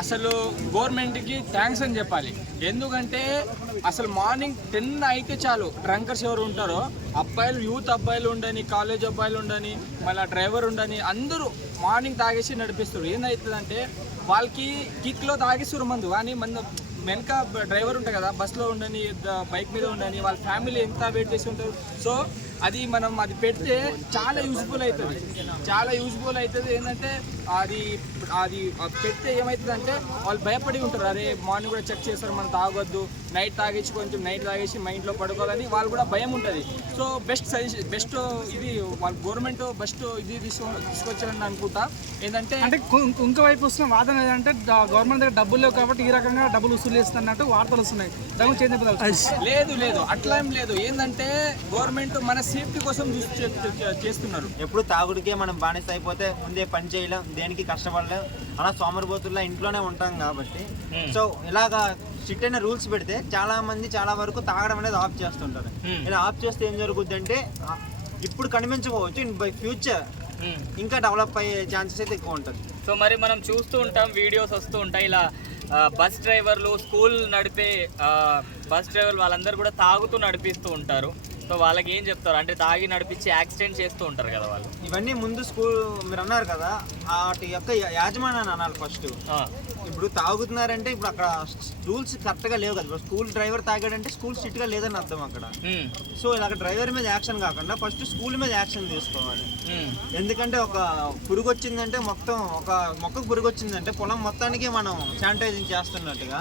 అసలు గవర్నమెంట్కి థ్యాంక్స్ అని చెప్పాలి. ఎందుకంటే అసలు మార్నింగ్ టెన్ అయితే చాలు. డ్రంకర్స్ ఎవరు ఉంటారో అబ్బాయిలు యూత్ అబ్బాయిలు ఉండని కాలేజ్ అబ్బాయిలు ఉండని మళ్ళీ డ్రైవర్ ఉండని అందరూ మార్నింగ్ తాగేసి నడిపిస్తారు. ఏందవుతుందంటే వాళ్ళకి కిక్లో తాగేస్తారు మందు. కానీ మందు వెనక డ్రైవర్ ఉంటాయి కదా బస్సులో ఉండని బైక్ మీద ఉండని వాళ్ళ ఫ్యామిలీ ఎంత వెయిట్ చేసి ఉంటారు. సో అది మనం అది పెడితే చాలా యూజ్ఫుల్ అవుతుంది. చాలా యూజ్ఫుల్ అవుతుంది ఏంటంటే అది అది పెడితే ఏమవుతుంది అంటే వాళ్ళు భయపడి ఉంటారు. అరే మార్నింగ్ కూడా చెక్ చేస్తారు మనం తాగొద్దు. నైట్ తాగేసి కొంచెం నైట్ తాగేసి మా ఇంట్లో పడుకోవాలని వాళ్ళు కూడా భయం ఉంటుంది. సో బెస్ట్ సజెషన్ బెస్ట్ ఇది వాళ్ళ గవర్నమెంట్ బెస్ట్ ఇది తీసుకో తీసుకొచ్చారని అనుకుంటా. ఏంటంటే అంటే ఇంకో వైపు వస్తున్న వాదన ఏదంటే ద- గవర్నమెంట్ దగ్గర డబ్బులు లేవు కాబట్టి ఈ రకంగా డబ్బులు వసూలు చేస్తున్నట్టు వార్తలు వస్తున్నాయి? లేదు లేదు. అట్లా ఏం లేదు. ఏంటంటే గవర్నమెంట్ మన సేఫ్టీ కోసం చేస్తున్నారు. ఎప్పుడు తాగుడికే మనం బానిస అయిపోతే ముందే పని చేయలేం దేనికి కష్టపడలేం. అలా సోమరిపోతుల్లో ఇంట్లోనే ఉంటాం కాబట్టి. సో ఇలాగా స్ట్రిక్ట్ అయిన రూల్స్ పెడితే చాలా మంది చాలా వరకు తాగడం అనేది ఆఫ్ చేస్తుంటారు. ఇలా ఆఫ్ చేస్తే ఏం జరుగుద్ది అంటే ఇప్పుడు కనిపించకపోవచ్చు ఇన్ బై ఫ్యూచర్ ఇంకా డెవలప్ అయ్యే ఛాన్సెస్ అయితే ఎక్కువ ఉంటుంది. సో మరి మనం చూస్తూ ఉంటాం వీడియోస్ వస్తూ ఉంటాయి. ఇలా బస్ డ్రైవర్లు స్కూల్ నడిపే బస్ డ్రైవర్లు వాళ్ళందరూ కూడా తాగుతూ నడిపిస్తూ ఉంటారు. సో వాళ్ళకి ఏం చెప్తారు? అంటే తాగి నడిపించి యాక్సిడెంట్ చేస్తూ ఉంటారు కదా వాళ్ళు. ఇవన్నీ ముందు స్కూల్ మీరు అన్నారు కదా వాటి యొక్క యాజమాన్యాన్ని అనాలి ఫస్ట్ ఇప్పుడు తాగుతున్నారంటే ఇప్పుడు అక్కడ రూల్స్ కరెక్ట్గా లేవు కదా. స్కూల్ డ్రైవర్ తాగాడంటే స్కూల్ స్ట్రిక్ట్గా లేదని అర్థం అక్కడ. సో ఇలాగ డ్రైవర్ మీద యాక్షన్ కాకుండా ఫస్ట్ స్కూల్ మీద యాక్షన్ తీసుకోవాలి. ఎందుకంటే ఒక పురుగు వచ్చిందంటే మొత్తం ఒక మొక్కకు పురుగు వచ్చిందంటే పొలం మొత్తానికి మనం శానిటైజింగ్ చేస్తున్నట్టుగా.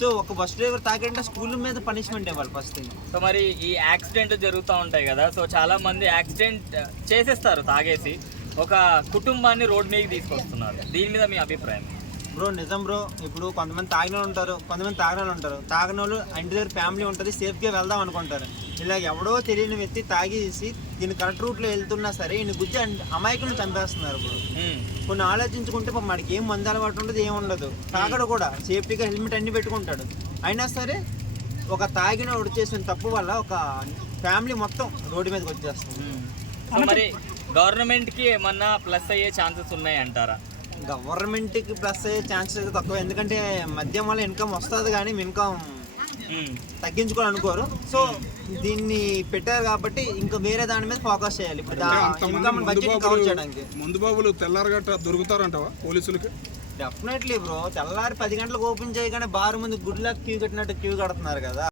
సో ఒక బస్ డ్రైవర్ తాగాడంటే స్కూల్ మీద పనిష్మెంట్ ఇవ్వాలి ఫస్ట్ సో మరి ఈ యాక్సిడెంట్ జరుగుతూ ఉంటాయి కదా. సో చాలా మంది యాక్సిడెంట్ చేసేస్తారు తాగేసి. ఒక కుటుంబాన్ని రోడ్ మీదకి తీసుకొస్తున్నారు. దీని మీద మీ అభిప్రాయం? బ్రో నిజం బ్రో. ఇప్పుడు కొంతమంది తాగిన ఉంటారు కొంతమంది తాగిన ఉంటారు. తాగిన వాళ్ళు ఇంటి దగ్గర ఫ్యామిలీ ఉంటుంది సేఫ్గా వెళ్దాం అనుకుంటారు. ఇలా ఎవడో తెలియని వ్యక్తి తాగేసి దీని కరెక్ట్ రూట్లో వెళ్తున్నా సరే ఈయన గుజ్జి అమాయకులను చంపేస్తున్నారు బ్రో. ఉమ్, కొన్ని ఆలోచించుకుంటే మనకి ఏం మందు అలవాటు ఉండదు ఏం ఉండదు. తాగడు కూడా. సేఫ్టీగా హెల్మెట్ అన్ని పెట్టుకుంటాడు. అయినా సరే ఒక తాగిన చేసిన తప్పు వల్ల ఒక ఫ్యామిలీ మొత్తం రోడ్డు మీదకి వచ్చేస్తుంది. సో మరి గవర్నమెంట్కి ఏమన్నా ప్లస్ అయ్యే ఛాన్సెస్ ఉన్నాయి అంటారా గవర్నమెంట్కి ప్లస్ అయ్యే ఛాన్సెస్ అయితే తక్కువ. ఎందుకంటే మద్యం వల్ల ఇన్కమ్ వస్తుంది కానీ ఇన్కమ్ ఉమ్, తగ్గించుకోవాలనుకోరు. సో దీన్ని పెట్టారు కాబట్టి ఇంకా వేరే దాని మీద ఫోకస్ చేయాలి. ఇప్పుడు ముందు బాబులు చేయడానికి. ముందు బాబులు తెల్లారగట్ట దొరుకుతారంటావా పోలీసులకి? డెఫినెట్లీ బ్రో తెల్లారి పది గంటలకు ఓపెన్ చేయగానే బార్ ముందు గుడ్ లక్ క్యూ కట్టినట్టు క్యూ కడుతున్నారు కదా.